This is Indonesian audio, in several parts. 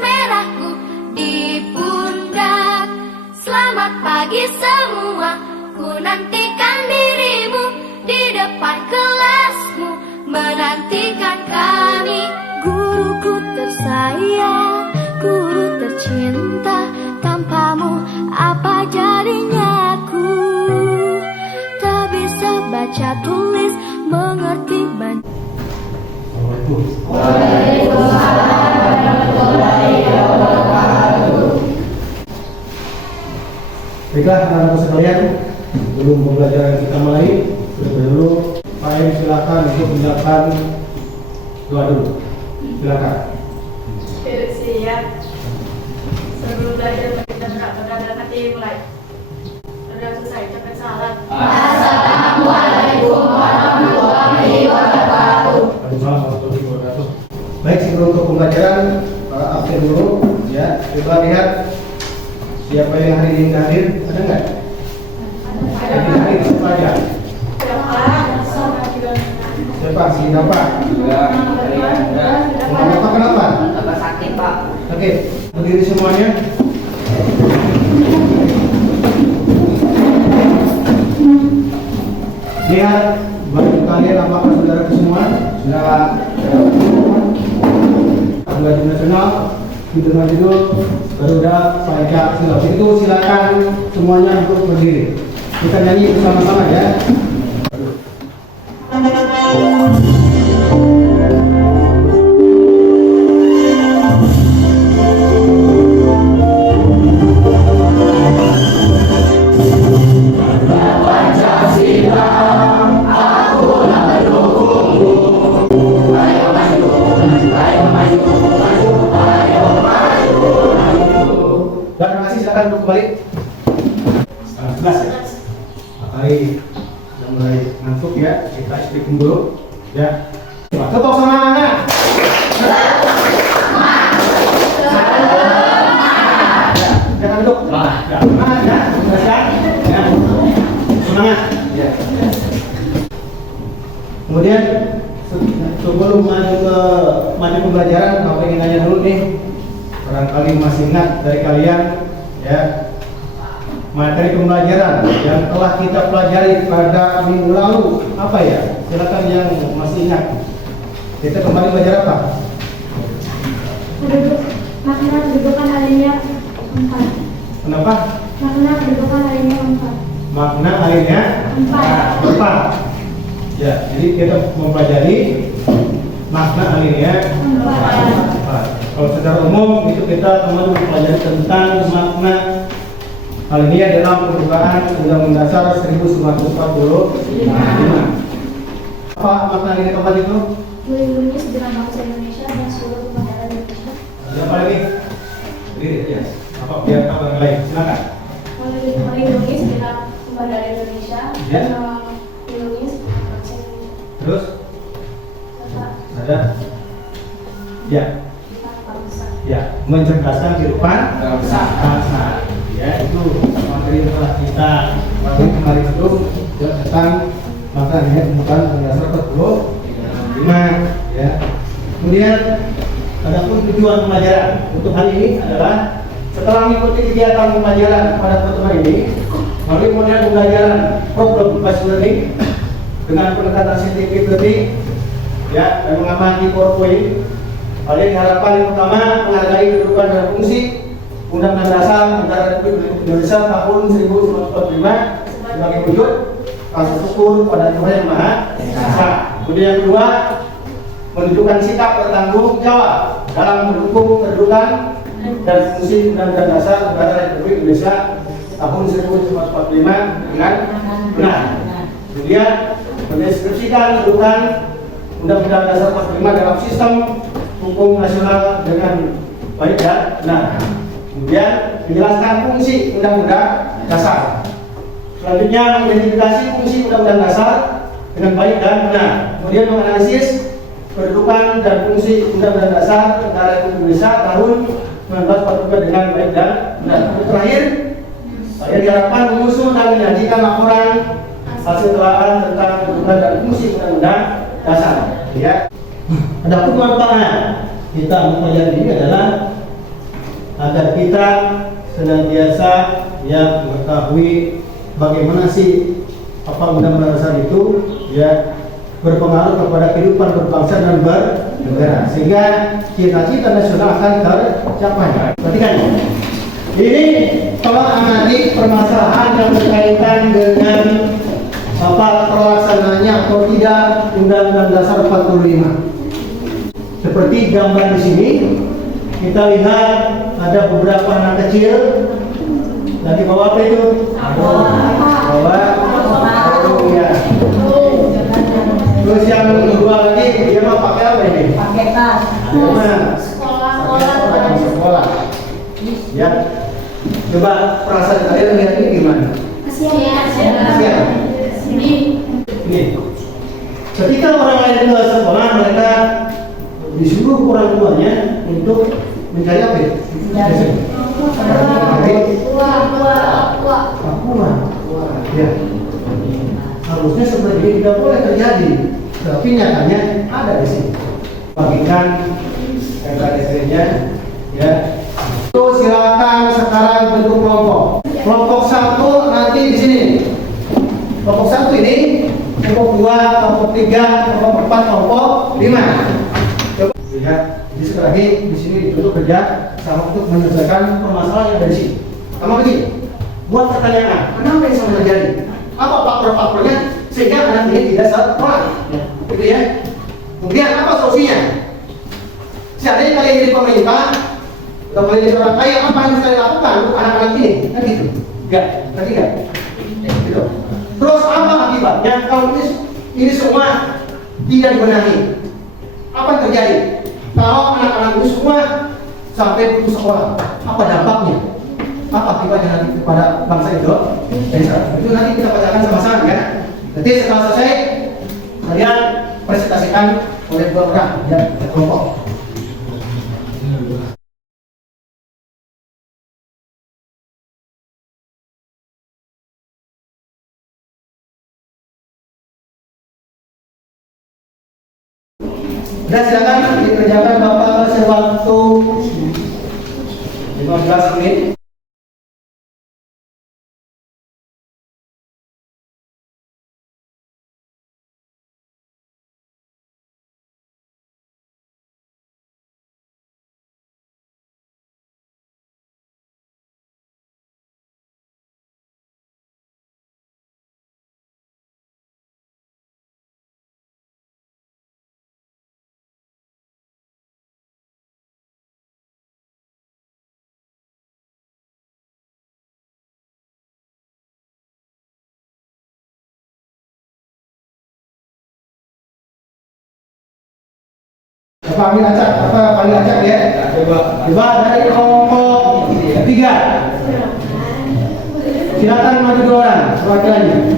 merahku di pundak. Selamat pagi semua, ku nantikan dirimu di depan kelasmu, menantikan kami. Guruku tersayang, guru tercinta, tanpamu apa jadinya aku? Tak bisa baca tulis, mengerti banyak. Waalaikumsalam warahmatullahi wabarakatuh. Baiklah, anak-anak sekalian, sebelum pembelajaran kita mulai, dulu Pak Em silakan untuk menyiapkan doa dulu. Silakan. Siap. Sebelum belajar kita berdoa hati mulai. Sudah selesai, cepat salam. Assalamualaikum warahmatullahi wabarakatuh. Baik, sebelum untuk pembelajaran, absen dulu ya. Coba lihat siapa yang hari ini hadir, ada nggak? Ada. Hadir siapa aja? Siapa? Si Napa? Kenapa? Sakit, Pak. Oke, berdiri semuanya. Lihat baju kalian apakah saudara semua sudah baju nasional dengan judul Garuda Pancasila. Itu silakan semuanya untuk berdiri. Kita nyanyi bersama-sama ya. Silakan untuk kembali. Setengah 11 ya. Matahari sudah mulai ngantuk ya. Kita istirahat dulu ya. Tepuk semangat. Ya, jangan duduk. Ya, semangat ya. Ya. Semangat. Ya. Kemudian sebelum maju pembelajaran, Bapak ingin nanya dulu nih. Barangkali masih ingat dari kalian ya materi pembelajaran yang telah kita pelajari pada minggu lalu apa ya? Silakan yang masih ingat. Kita kembali belajar apa? Makna kedudukan alinea 4. Kenapa? Makna kedudukan alinea 4. Makna alinea 4. Ya, jadi kita mempelajari makna alinea 4. Kalau secara umum itu kita teman mempelajari tentang makna alinea dalam pembukaan Undang-Undang Dasar 1945. Apa makna alinea keempat itu? Melindungi segenap bangsa Indonesia dan seluruh masyarakat Indonesia. Siapa lagi? Berdiri ya. Apa biar kamu yang lain? Silakan. Melindungi segenap warga Indonesia Ya. dan melindungi segenap bangsa Indonesia. Terus Serta ada ya. bangsa. Ya, mencerdaskan kehidupan bangsa. Ya, itu materi yang telah kita bahas kemarin itu tentang makna alinea pembukaan Undang-Undang Dasar 45 ya. Kemudian adapun tujuan pembelajaran untuk hari ini adalah setelah mengikuti kegiatan pembelajaran pada pertemuan ini melalui model pembelajaran problem based learning dengan pendekatan scientific learning ya dan mengamati PowerPoint. Kalian diharapkan yang pertama menghargai kedudukan dan fungsi Undang-Undang Dasar Negara Republik Indonesia tahun 1945 sebagai wujud rasa syukur pada Tuhan Yang Maha Esa. Kemudian yang kedua, menunjukkan sikap bertanggung jawab dalam mendukung kedudukan dan fungsi Undang-Undang Dasar Negara Republik Indonesia tahun 1945 dengan benar. Kemudian mendeskripsikan kedudukan Undang-Undang Dasar 45 dalam sistem hukum nasional dengan baik dan benar. Kemudian menjelaskan fungsi Undang-Undang Dasar. Selanjutnya mengidentifikasi fungsi Undang-Undang Dasar dengan baik dan benar. Kemudian menganalisis kedudukan dan fungsi Undang-Undang Dasar Negara Republik Indonesia tahun 1945 dengan baik dan benar. Terakhir, saya diharapkan menyusun dan menyajikan laporan hasil telaah tentang kedudukan dan fungsi Undang-Undang Dasar. Ya. Adapun manfaat kita mempelajari ini adalah agar kita senantiasa ya mengetahui bagaimana sih apa undang-undang dasar itu ya berpengaruh kepada kehidupan berbangsa dan bernegara, sehingga cita-cita nasional akan tercapai. Perhatikan ini, tolong amati permasalahan yang berkaitan dengan apa pelaksanaannya atau tidak Undang-Undang Dasar 45. Seperti gambar di sini, kita lihat ada beberapa anak kecil. Dari bawah apa itu? Bawah. Ya. Terus yang kedua lagi, dia mau pakai apa ini? Pakai tas. Sekolah. Ya. Coba perasaan kalian lihat ini gimana? Kasihan. Ini. Ketika orang lain ke sekolah, mereka disuruh orang tuanya untuk mencari apa? Akuan. Ya. Harusnya seperti ini tidak boleh terjadi, tapi nyatanya ada di sini. Bagikan MKSD-nya, ya. Itu silakan sekarang bentuk kelompok. Kelompok 1 nanti di sini. Kelompok 1 ini, kelompok 2, kelompok 3, kelompok 4, kelompok 5. Coba lihat di sekali lagi di sini ditutup kerja sama untuk menyelesaikan permasalahan yang ada di sini. Sama begini, buat pertanyaan, kenapa ini sama terjadi? Apa faktor-faktornya sehingga anak ini tidak sekolah? Gitu ya. Kemudian apa solusinya? Seandainya kalian jadi pemerintah, atau kalian jadi orang kaya, apa yang bisa dilakukan untuk anak-anak ini? Kan gitu. Enggak, ngerti enggak? Gitu. Terus apa akibatnya kalau ini semua tidak dibenahi? Apa yang terjadi? Kalau anak-anak itu semua sampai putus sekolah, apa dampaknya? Apa akibatnya nanti kepada bangsa Indonesia? Itu nanti kita bacakan sama-sama ya. Nanti setelah selesai, kalian presentasikan oleh dua orang ya, kelompok. Sudah, silakan dikerjakan Bapak sewaktu 15 menit. Panggil acak ya. Coba dari kelompok 3. Silakan maju 2 orang perwakilannya.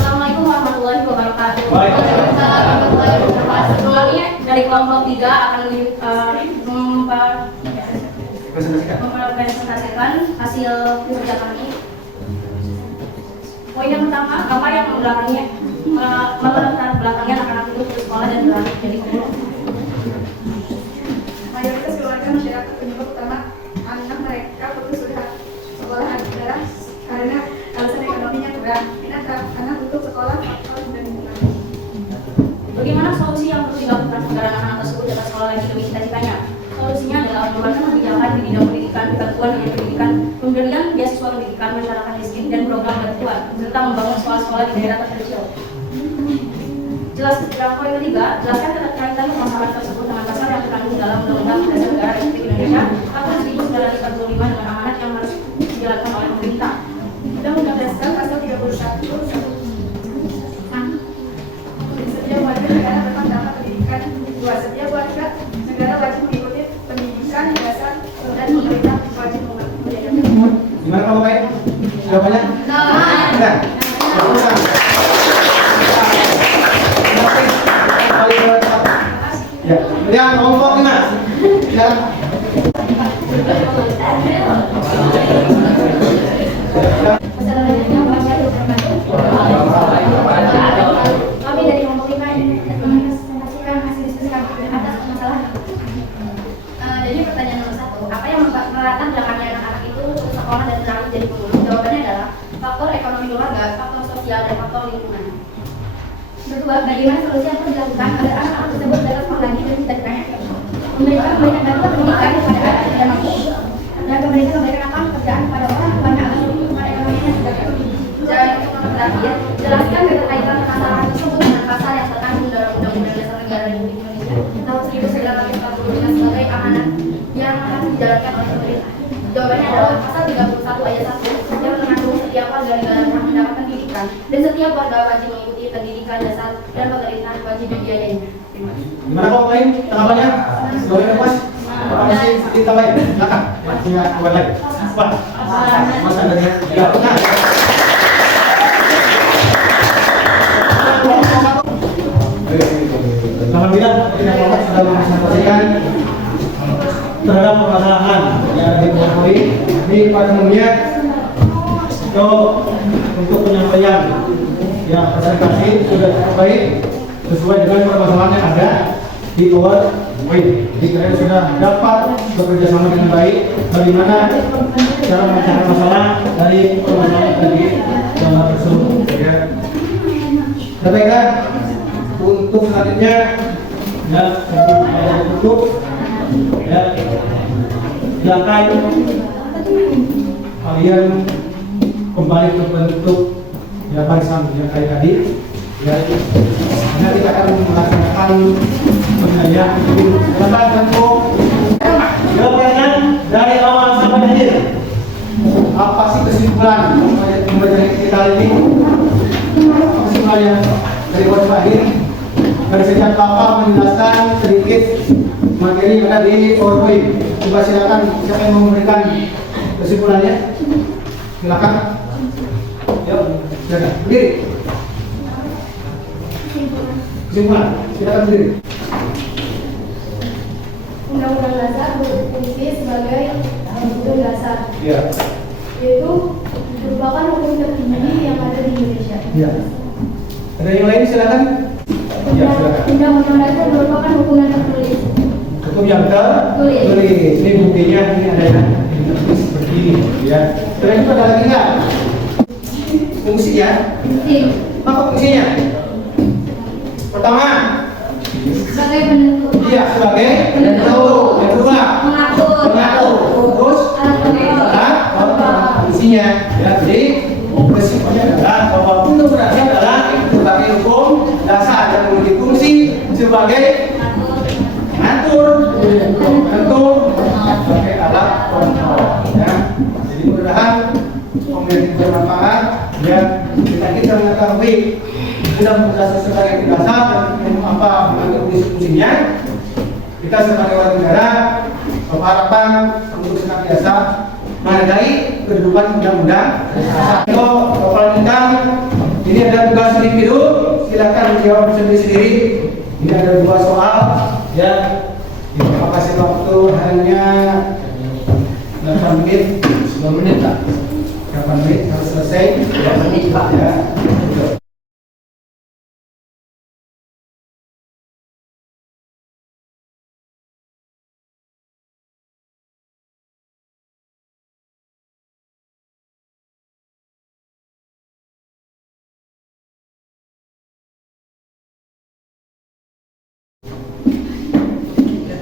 Assalamualaikum warahmatullahi wabarakatuh. Waalaikumsalam warahmatullahi wabarakatuh. Selanjutnya dari kelompok 3 akan mempresentasikan hasil kerja kami. Poin yang pertama, apa yang melatar belakangnya anak-anak itu putus sekolah dan beralih jadi pemulung. Mayoritas keluarga masyarakat penyebab utama anak mereka putus sekolah adalah karena alasan ekonominya kurang. Anak butuh sekolah atau dan lingkungan. Bagaimana solusi yang perlu dilakukan agar anak-anak tersebut dapat sekolah lagi demi cita-citanya? Solusinya adalah mengembangkan kebijakan di bidang pendidikan, bantuan dengan pendidikan, pemberian beasiswa pendidikan masyarakat miskin dan program bantuan, serta membangun sekolah-sekolah di daerah terpencil. Dalam poin ketiga, jelaskan keterkaitan pemahaman tersebut dengan pasal yang terkandung dalam Undang-Undang Dasar Negara Republik Indonesia tahun 1945 dengan amanat yang harus dijalankan oleh pemerintah. Undang-Undang Dasar pasal 31 setiap warga negara berhak dapat pendidikan. 2. Setiap warga negara wajib mengikuti pendidikan dasar dan pemerintah wajib membiayakan. Gimana kamu baik? Jawabannya? Sudah. Ya, yang kelompok 5. Ya. Kami dari Jadi pertanyaan nomor 1, apa yang melatar belakangnya anak-anak itu putus sekolah dan beralih jadi pemulung? Jawabannya adalah faktor ekonomi keluarga, faktor sosial, dan faktor lingkungan. Kedua, bagaimana solusi yang perlu dilakukan agar anak-anak tersebut dapat sekolah lagi dan cita-citanya? Memberikan bantuan pendidikan kepada anak yang tidak mampu, dan pemerintah memberikan lapangan pekerjaan kepada orang tuanya agar lingkungan ekonominya tidak terganggu. Dan untuk yang terakhir, jelaskan keterkaitan permasalahan tersebut dengan pasal yang terkandung dalam Undang-Undang Dasar Negara Republik Indonesia tahun 1945 sebagai amanat yang harus dijalankan oleh pemerintah. Jawabannya adalah pasal 31 ayat 1 yang mengandung setiap warga negara berhak mendapat pendidikan dan setiap warga wajib mengikuti pendidikan dasar dan pemerintah wajib membiayainya. Terima kasih. Gimana kok lain tanggapannya? Doain mas. Masih ditambahin. Silakan. Punya buat lagi. Pak. Mas ada ya. Nah. Alhamdulillah kita sudah menyampaikan terhadap permasalahan yang ada di Polri. Ini pada umumnya untuk penyampaian yang presentasi sudah cukup baik sesuai dengan permasalahan yang ada di PowerPoint. Jadi kalian sudah dapat bekerja sama dengan baik bagaimana cara memecahkan masalah dari permasalahan tadi dalam tersebut. Ya. Baiklah, untuk selanjutnya ya untuk ya silakan kalian kembali ke bentuk ya barisan yang kayak tadi ya. Nanti kita akan melaksanakan penilaian silakan untuk jawaban dari awal sampai akhir. Apa sih kesimpulan pembelajaran kita ini? Kesimpulannya dari awal sampai akhir. Dari sejak Bapak menjelaskan sedikit materi yang ada di PowerPoint. Coba silakan siapa yang memberikan kesimpulannya? Silakan. Yuk, silakan. Berdiri. Kesimpulan. Silakan berdiri. Undang-Undang Dasar berfungsi sebagai undang dasar, Iya. yaitu merupakan hukum tertinggi yang ada di Indonesia. Iya. Ada yang lain silakan. Ya, silakan. Undang-Undang Dasar merupakan hukum yang tertulis. Hukum yang tertulis. Ini buktinya ini ada yang seperti ini, ya. Terus itu ada lagi nggak? Fungsinya? Apa fungsinya? Pertama, Sebagai penentu. iya sebagai penentu. Yang kedua, Mengatur. Terus, fungsinya. Ya, jadi kesimpulannya adalah bahwa undang-undang adalah sebagai hukum dasar dan memiliki fungsi sebagai mengatur, menentu, sebagai alat kontrol. Ya. Jadi mudah-mudahan pembelajaran bermanfaat dan kita mengetahui undang-undang dasar sebagai dasar dan apa mengatur fungsinya. Kita sebagai warga negara berharapan untuk senantiasa menghargai kedudukan undang-undang. Kepala bintang, ini ada tugas individu, silakan menjawab sendiri-sendiri. Ini ada 2 soal, ya. Kita kasih waktu hanya 8 menit, 9 menit lah. 8 menit harus selesai. 8 menit Pak. Ya.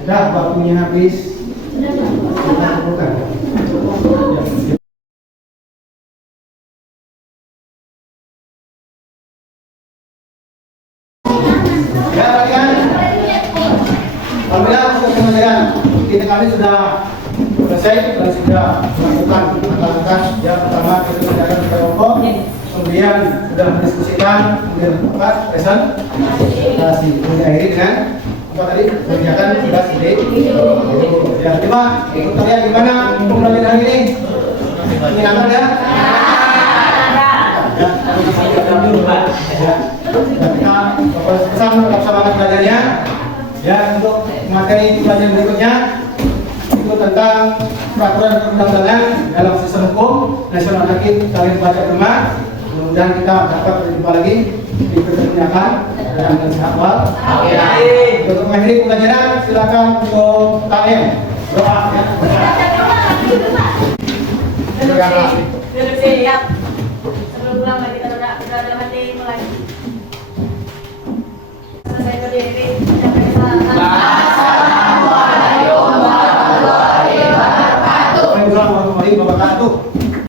Sudah waktunya habis. Bukan. Ya, kalian. Alhamdulillah untuk pembelajaran kita kali sudah selesai dan sudah melakukan langkah-langkah. Yang pertama kita belajar kelompok, kemudian sudah mendiskusikan, kemudian tempat presentasi, kemudian akhiri dengan apa tadi mengerjakan tugas ide. Ya, coba ikut kalian gimana pembelajaran hari ini? Menyenangkan ya? Ya, kita pesan tetap semangat belajarnya. Ya, untuk materi pelajaran berikutnya itu tentang peraturan perundang-undangan dalam sistem hukum nasional. Nanti kalian baca rumah. Mudah-mudahan kita dapat berjumpa lagi di pertemuan dan sehat wal. Untuk mengakhiri pelajaran silakan untuk KM. Doa ya. Duduk siap. Sebelum pulang mari kita berdoa dalam hati mulai. Selesai berdiri.